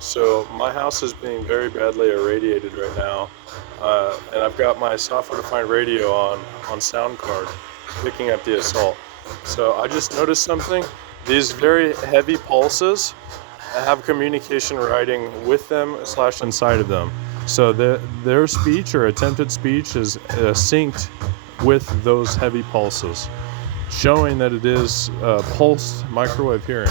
So my house is being very badly irradiated right now, and I've got my software-defined radio on sound card, picking up the assault. So I just noticed something. These very heavy pulses have communication writing with them slash inside of them. So their speech or attempted speech is synced with those heavy pulses, showing that it is pulsed microwave hearing.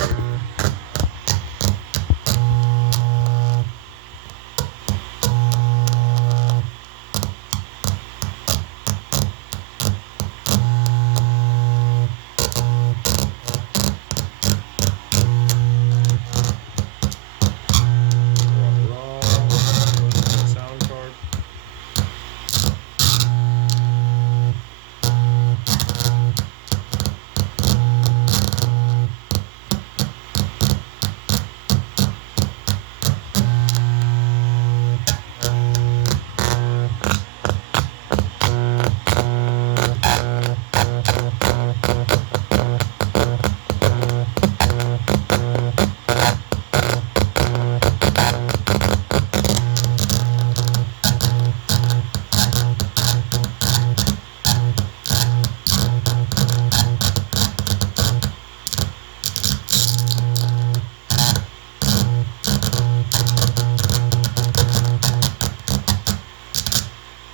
Sound card.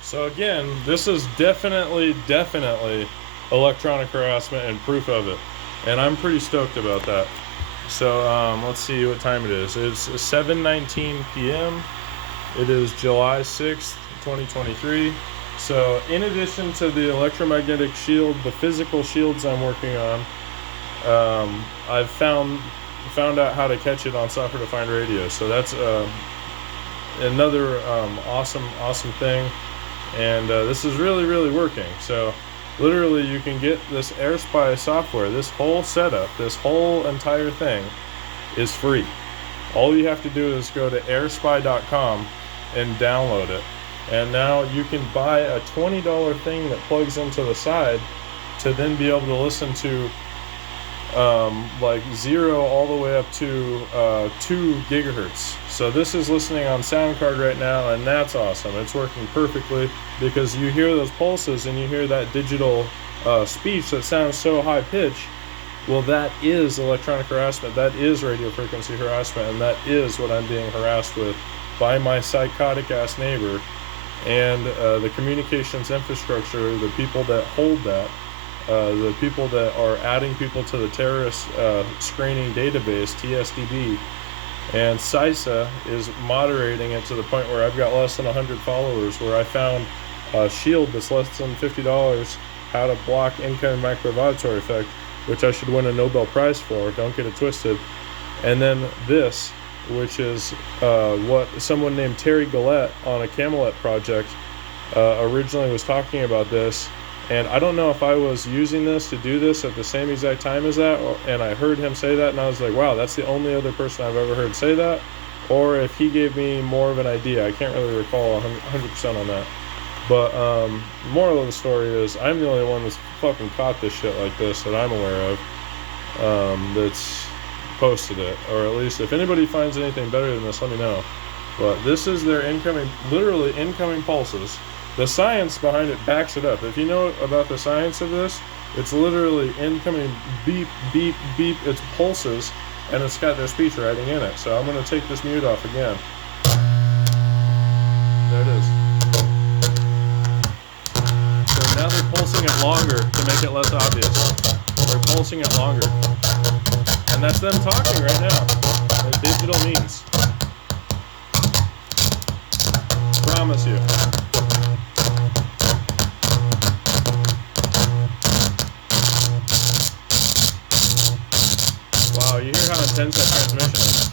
So again, this is definitely electronic harassment and proof of it. And I'm pretty stoked about that. So let's see what time it is. It's 7:19 p.m. It is July 6th, 2023. So in addition to the electromagnetic shield, the physical shields I'm working on, I've found out how to catch it on software-defined radio. So that's another awesome thing. And this is really working. So literally you can get this AirSpy software, this whole setup, this whole entire thing is free. All you have to do is go to airspy.com and download it. And now you can buy a $20 thing that plugs into the side to then be able to listen to like 0 all the way up to 2 gigahertz. So this is listening on sound card right now, and that's awesome. It's working perfectly because you hear those pulses and you hear that digital speech that sounds so high pitched. Well, that is electronic harassment. That is radio frequency harassment, and that is what I'm being harassed with by my psychotic ass neighbor and the communications infrastructure, the people that hold that. The people that are adding people to the terrorist screening database, TSDB, and CISA is moderating it to the point where I've got less than 100 followers, where I found a shield that's less than $50, how to block incoming microwave auditory effect, which I should win a Nobel Prize for, don't get it twisted. And then this, which is what someone named Terry Gillette on a Camelot project originally was talking about this. And I don't know if I was using this to do this at the same exact time as that, and I heard him say that, and I was like, wow, that's the only other person I've ever heard say that, or if he gave me more of an idea. I can't really recall 100% on that. But moral of the story is I'm the only one that's fucking caught this shit like this that I'm aware of, that's posted it. Or at least if anybody finds anything better than this, let me know. But this is their literally incoming pulses. The science behind it backs it up. If you know about the science of this, it's literally incoming beep, beep, beep. It's pulses, and it's got their speech writing in it. So I'm going to take this mute off again. There it is. So now they're pulsing it longer to make it less obvious. They're pulsing it longer. And that's them talking right now. They're digital means. Promise you. Wow, you hear how intense that transmission is.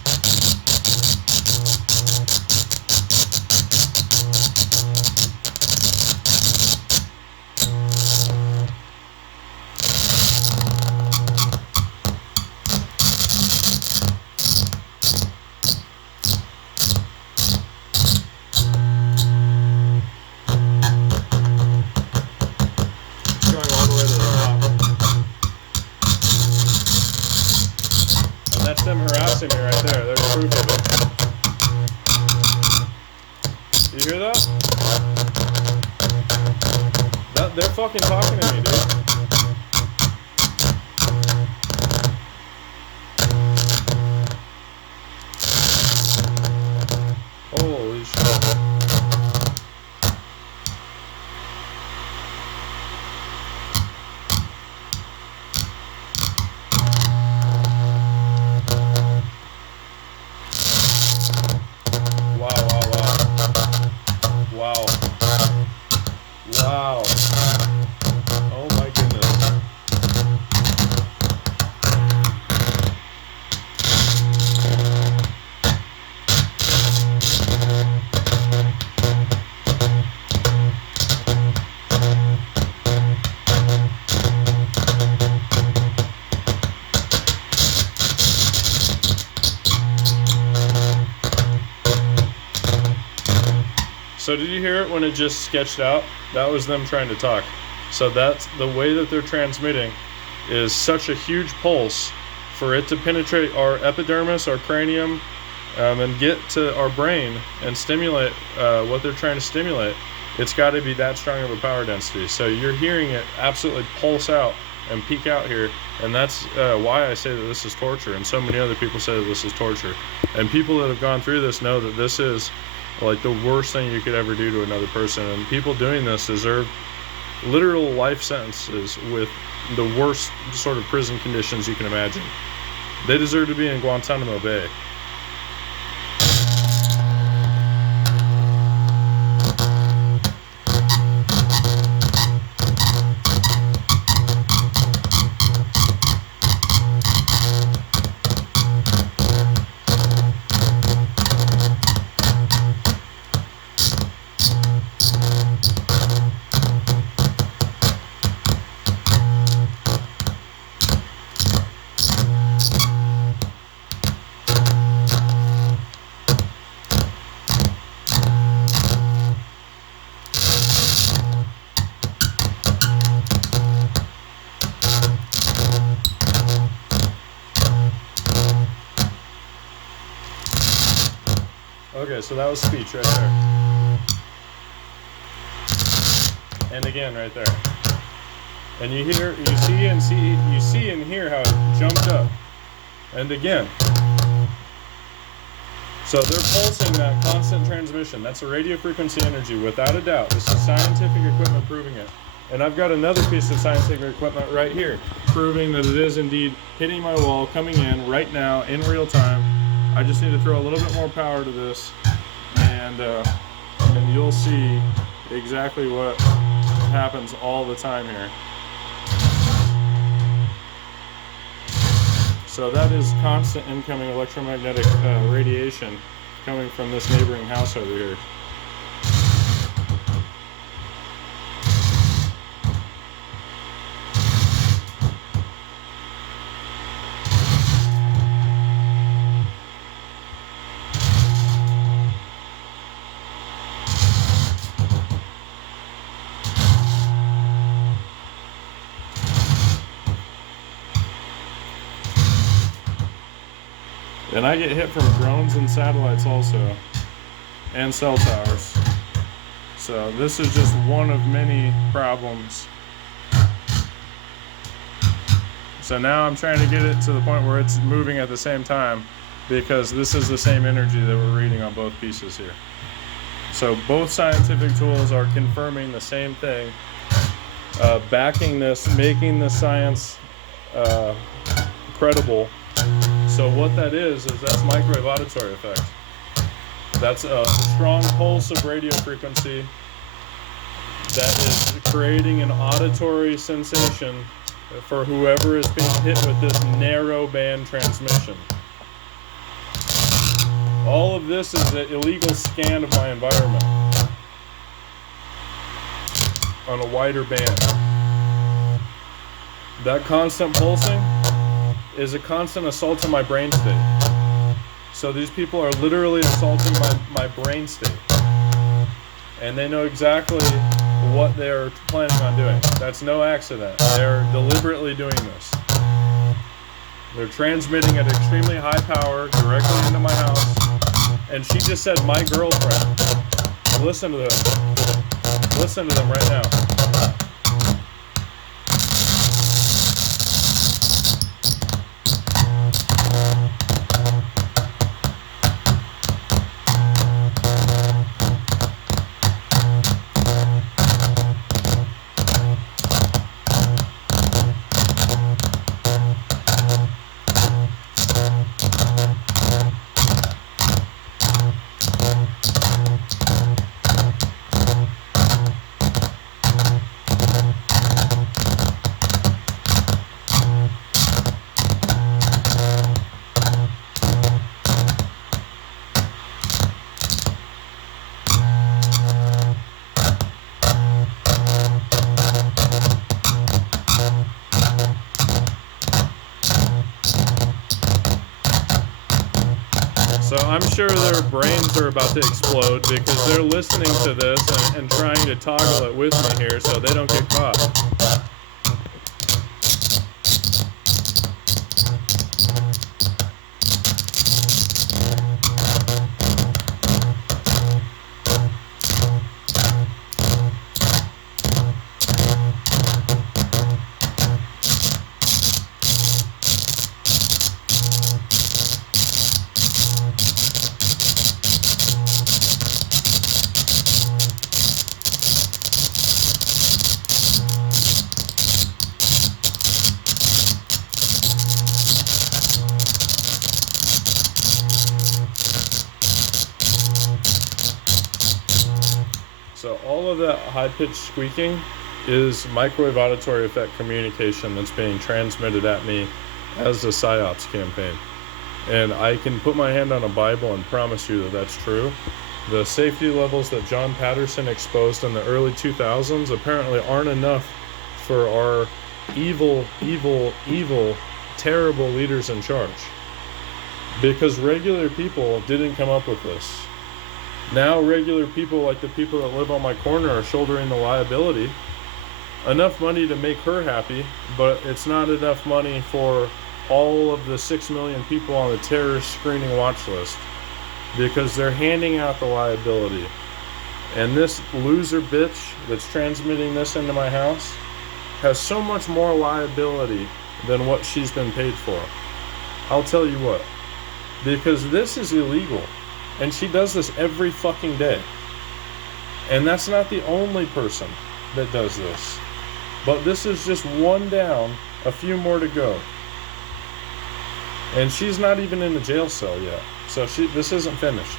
fucking talking to me, dude. Holy shit. Wow, wow, wow. Wow. Wow. Oh my goodness. So did you hear it when it just sketched out? That was them trying to talk. So that's the way that they're transmitting is such a huge pulse for it to penetrate our epidermis, our cranium, and get to our brain and stimulate what they're trying to stimulate. It's got to be that strong of a power density. So you're hearing it absolutely pulse out and peak out here, and that's why I say that this is torture, and so many other people say that this is torture. And people that have gone through this know that this is like the worst thing you could ever do to another person, and people doing this deserve literal life sentences with the worst sort of prison conditions you can imagine. They deserve to be in Guantanamo Bay. Okay, so that was speech right there. And again right there. And you see and hear how it jumped up. And again. So they're pulsing that constant transmission. That's a radio frequency energy, without a doubt. This is scientific equipment proving it. And I've got another piece of scientific equipment right here, proving that it is indeed hitting my wall, coming in right now in real time. I just need to throw a little bit more power to this, and you'll see exactly what happens all the time here. So that is constant incoming electromagnetic radiation coming from this neighboring house over here. And I get hit from drones and satellites also, and cell towers. So this is just one of many problems. So now I'm trying to get it to the point where it's moving at the same time, because this is the same energy that we're reading on both pieces here. So both scientific tools are confirming the same thing, backing this, making the science credible. So what that is that's microwave auditory effect. That's a strong pulse of radio frequency that is creating an auditory sensation for whoever is being hit with this narrow band transmission. All of this is an illegal scan of my environment on a wider band. That constant pulsing is a constant assault on my brain state. So these people are literally assaulting my brain state. And they know exactly what they're planning on doing. That's no accident. They're deliberately doing this. They're transmitting at extremely high power directly into my house. And she just said, my girlfriend. Listen to them. Listen to them right now. I'm sure their brains are about to explode because they're listening to this and trying to toggle it with me here so they don't get caught. So all of that high-pitched squeaking is microwave auditory effect communication that's being transmitted at me as a PSYOPs campaign. And I can put my hand on a Bible and promise you that that's true. The safety levels that John Patterson exposed in the early 2000s apparently aren't enough for our evil, terrible leaders in charge. Because regular people didn't come up with this. Now regular people like the people that live on my corner are shouldering the liability. Enough money to make her happy, but it's not enough money for all of the 6 million people on the terrorist screening watch list because they're handing out the liability. And this loser bitch that's transmitting this into my house has so much more liability than what she's been paid for. I'll tell you what, because this is illegal. And she does this every fucking day. And that's not the only person that does this. But this is just one down, a few more to go. And she's not even in the jail cell yet. So this isn't finished.